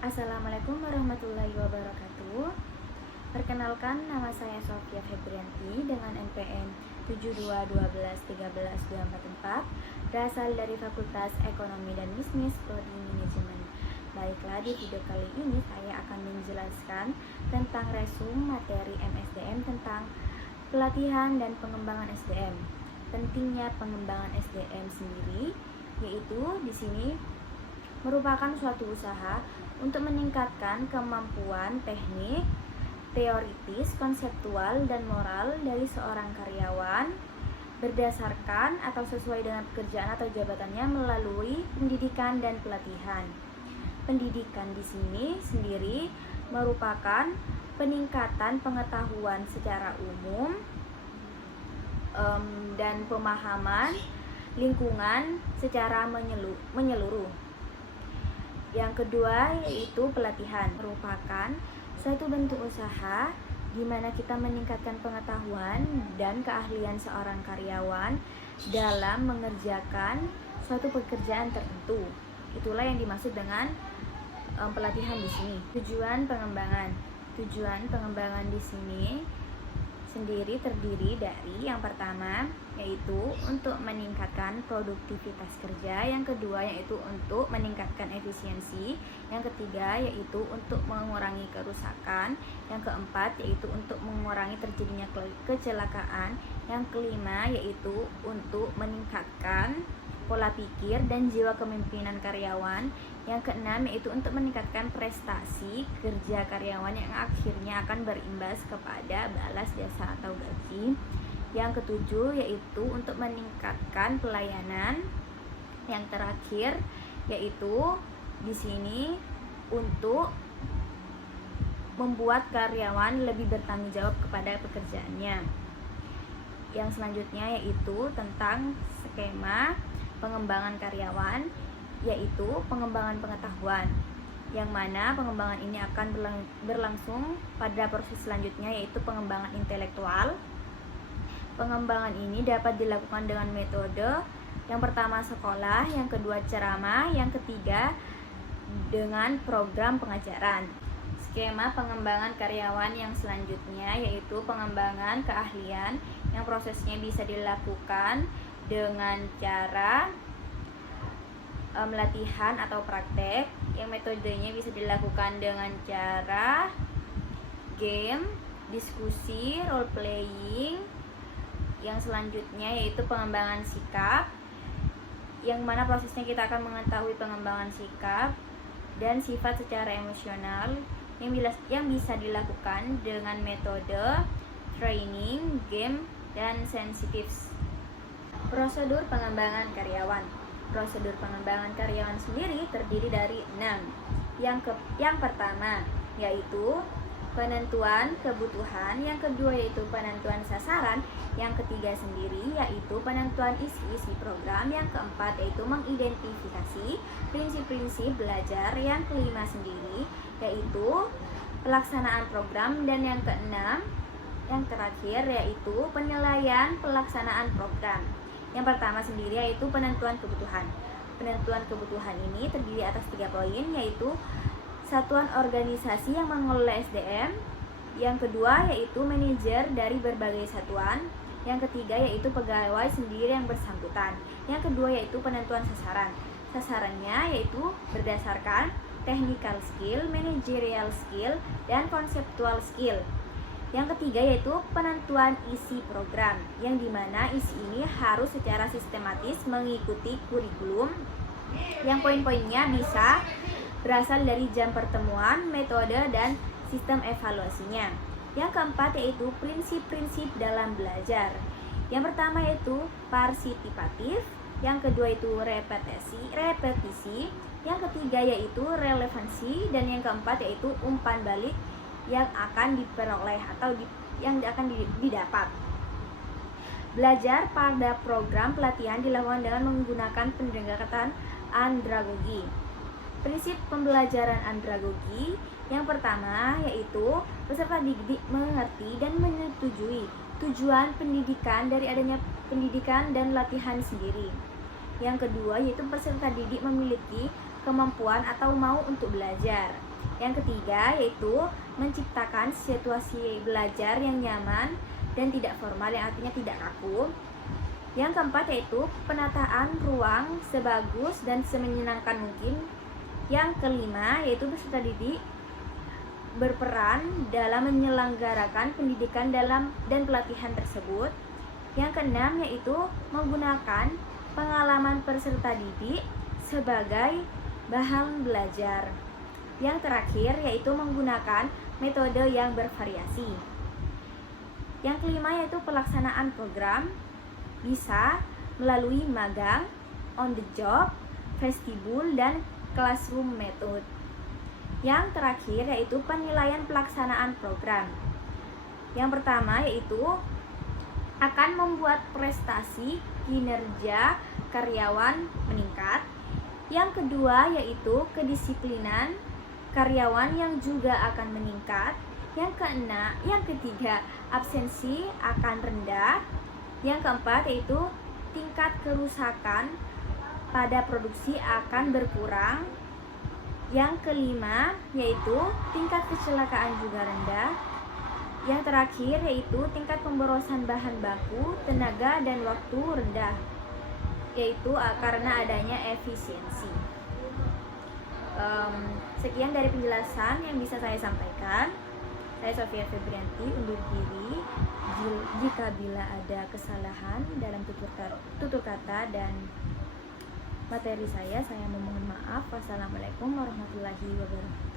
Assalamualaikum warahmatullahi wabarakatuh. Perkenalkan, nama saya Sofia Febrianti dengan NPM 7212132444, berasal dari Fakultas Ekonomi dan Bisnis Prodi Manajemen. Baiklah, di video kali ini saya akan menjelaskan tentang resum materi MSDM tentang pelatihan dan pengembangan SDM. Pentingnya pengembangan SDM sendiri, yaitu di sini merupakan suatu usaha untuk meningkatkan kemampuan teknik, teoritis, konseptual, dan moral dari seorang karyawan berdasarkan atau sesuai dengan pekerjaan atau jabatannya melalui pendidikan dan pelatihan. Pendidikan di sini sendiri merupakan peningkatan pengetahuan secara umum dan pemahaman lingkungan secara menyeluruh. Yang kedua yaitu pelatihan, merupakan suatu bentuk usaha di mana kita meningkatkan pengetahuan dan keahlian seorang karyawan dalam mengerjakan suatu pekerjaan tertentu. Itulah yang dimaksud dengan pelatihan di sini. Tujuan pengembangan di sini sendiri terdiri dari yang pertama yaitu untuk meningkatkan produktivitas kerja, yang kedua yaitu untuk meningkatkan efisiensi, yang ketiga yaitu untuk mengurangi kerusakan, yang keempat yaitu untuk mengurangi terjadinya kecelakaan, yang kelima yaitu untuk meningkatkan pola pikir dan jiwa kepemimpinan karyawan, yang keenam yaitu untuk meningkatkan prestasi kerja karyawan yang akhirnya akan berimbas kepada balas jasa atau gaji, yang ketujuh yaitu untuk meningkatkan pelayanan, yang terakhir yaitu di sini untuk membuat karyawan lebih bertanggung jawab kepada pekerjaannya. Yang selanjutnya yaitu tentang skema pengembangan karyawan, yaitu pengembangan pengetahuan, yang mana pengembangan ini akan berlangsung pada proses selanjutnya yaitu pengembangan intelektual. Pengembangan ini dapat dilakukan dengan metode yang pertama sekolah, yang kedua ceramah, yang ketiga dengan program pengajaran. Skema pengembangan karyawan yang selanjutnya yaitu pengembangan keahlian, yang prosesnya bisa dilakukan dengan cara latihan atau praktek, yang metodenya bisa dilakukan dengan cara game, diskusi, role playing. Yang selanjutnya yaitu pengembangan sikap, yang mana prosesnya kita akan mengetahui pengembangan sikap dan sifat secara emosional yang bisa dilakukan dengan metode training, game, dan sensitif. Prosedur pengembangan karyawan. Prosedur pengembangan karyawan sendiri terdiri dari 6. Yang pertama yaitu penentuan kebutuhan, yang kedua yaitu penentuan sasaran, yang ketiga sendiri yaitu penentuan isi program, yang keempat yaitu mengidentifikasi prinsip-prinsip belajar, yang kelima sendiri yaitu pelaksanaan program, dan yang keenam yang terakhir yaitu penilaian pelaksanaan program. Yang pertama sendiri yaitu penentuan kebutuhan. Penentuan kebutuhan ini terdiri atas 3 poin, yaitu satuan organisasi yang mengelola SDM, yang kedua yaitu manajer dari berbagai satuan, yang ketiga yaitu pegawai sendiri yang bersangkutan, yang kedua yaitu penentuan sasaran. Sasarannya yaitu berdasarkan technical skill, managerial skill, dan conceptual skill. Yang ketiga yaitu penentuan isi program, yang dimana isi ini harus secara sistematis mengikuti kurikulum, yang poin-poinnya bisa berasal dari jam pertemuan, metode, dan sistem evaluasinya. Yang keempat yaitu prinsip-prinsip dalam belajar. Yang pertama yaitu partisipatif, yang kedua itu repetisi, yang ketiga yaitu relevansi, dan yang keempat yaitu umpan balik yang akan diperoleh atau yang akan didapat. Belajar pada program pelatihan dilakukan dengan menggunakan pendekatan andragogi. Prinsip pembelajaran andragogi yang pertama yaitu peserta didik mengerti dan menyetujui tujuan pendidikan dari adanya pendidikan dan latihan sendiri. Yang kedua yaitu peserta didik memiliki kemampuan atau mau untuk belajar. Yang ketiga yaitu menciptakan situasi belajar yang nyaman dan tidak formal, yang artinya tidak kaku. Yang keempat yaitu penataan ruang sebagus dan semenyenangkan mungkin. Yang kelima yaitu peserta didik berperan dalam menyelenggarakan pendidikan dan pelatihan tersebut. Yang keenam yaitu menggunakan pengalaman peserta didik sebagai bahan belajar. Yang terakhir yaitu menggunakan metode yang bervariasi. Yang kelima yaitu pelaksanaan program bisa melalui magang, on the job, vestibul, dan classroom method. Yang terakhir yaitu penilaian pelaksanaan program. Yang pertama yaitu akan membuat prestasi kinerja karyawan meningkat. Yang kedua yaitu kedisiplinan karyawan yang juga akan meningkat. Yang ketiga absensi akan rendah. Yang keempat yaitu tingkat kerusakan pada produksi akan berkurang. Yang kelima yaitu tingkat kecelakaan juga rendah. Yang terakhir yaitu tingkat pemborosan bahan baku, tenaga, dan waktu rendah, yaitu karena adanya efisiensi. Sekian dari penjelasan yang bisa saya sampaikan. Saya Sofia Febrianti undur diri. Jika bila ada kesalahan dalam tutur kata dan materi saya memohon maaf. Wassalamualaikum warahmatullahi wabarakatuh.